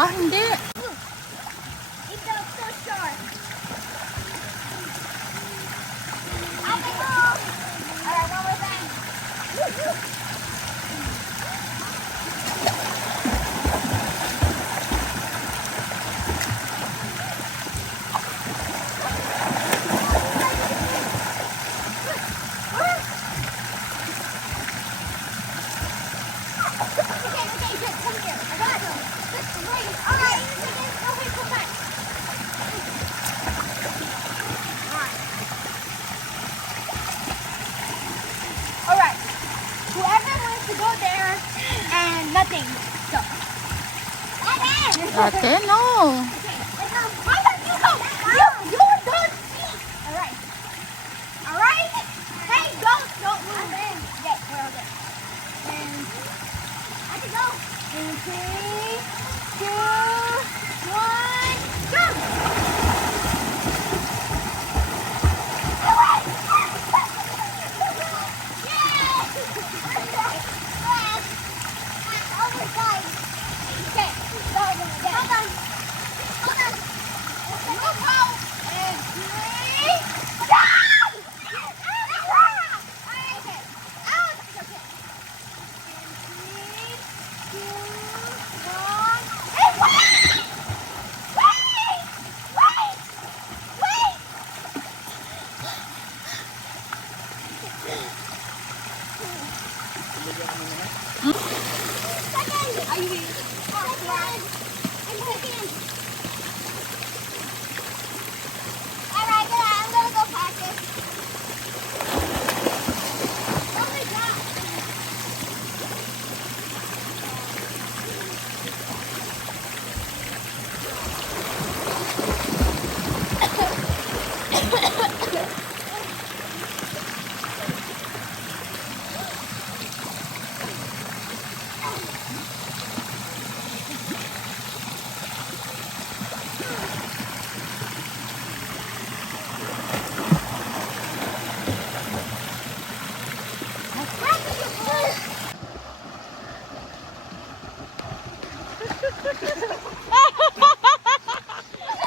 Ah, hindi. Ate, no.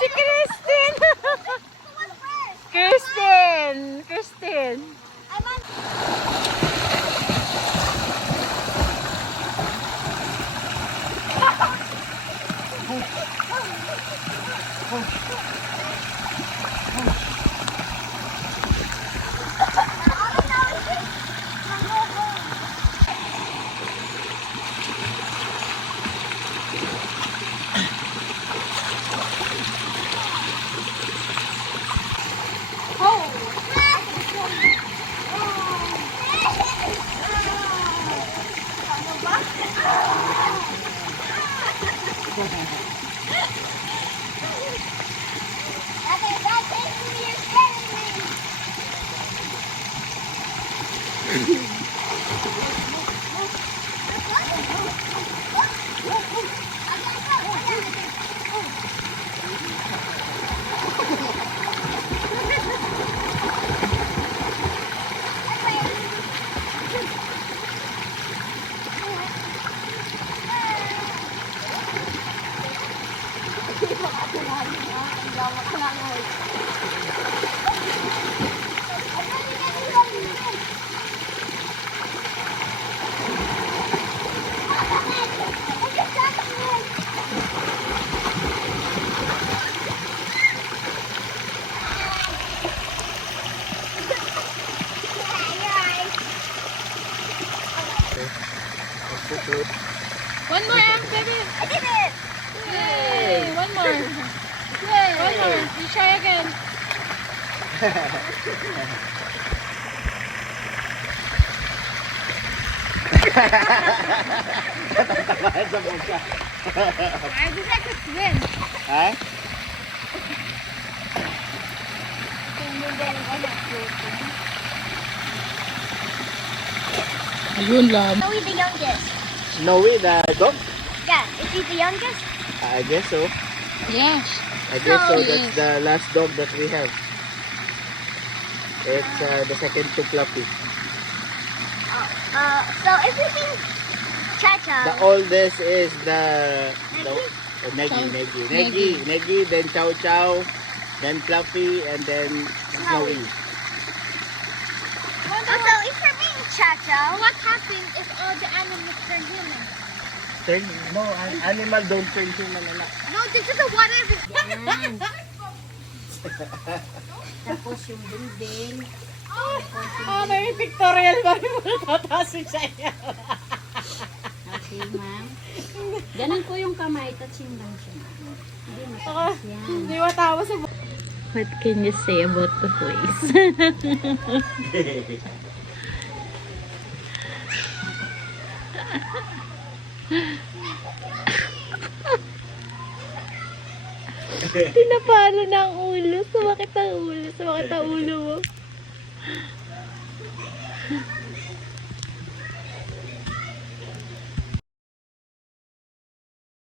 Si Christine! Christine! One more, baby. I did it! Yay! One more. Yay! One more. You try again. Natatamaan sa mukha. I wish I could swim. Ha? Ayun lang. Snowy the youngest. Snowy, the dog? Yeah, is he the youngest? I guess so. Yes. I guess so. He That's is. the last dog that we have. It's the second to Fluffy. So if you think Cha-Cha, The oldest is the Negi? Negi, then Chow Chow, then Fluffy, and then Snowy. so if you're being Cha-Cha, What happens if all the animals turn human? Turn, no, an animal don't turn human, anak. No, this is a what if. Tapos yung building. Ah, may pictorial ba yung tatasin sa iyo? Okay, ma'am. Ganun po yung kamay. Touching lang siya. Hindi mataas yan. Hindi matawa sa What can you say about the place? Tinapalo na ang ulo. Sumakit ang ulo. Sumakit ang ulo mo.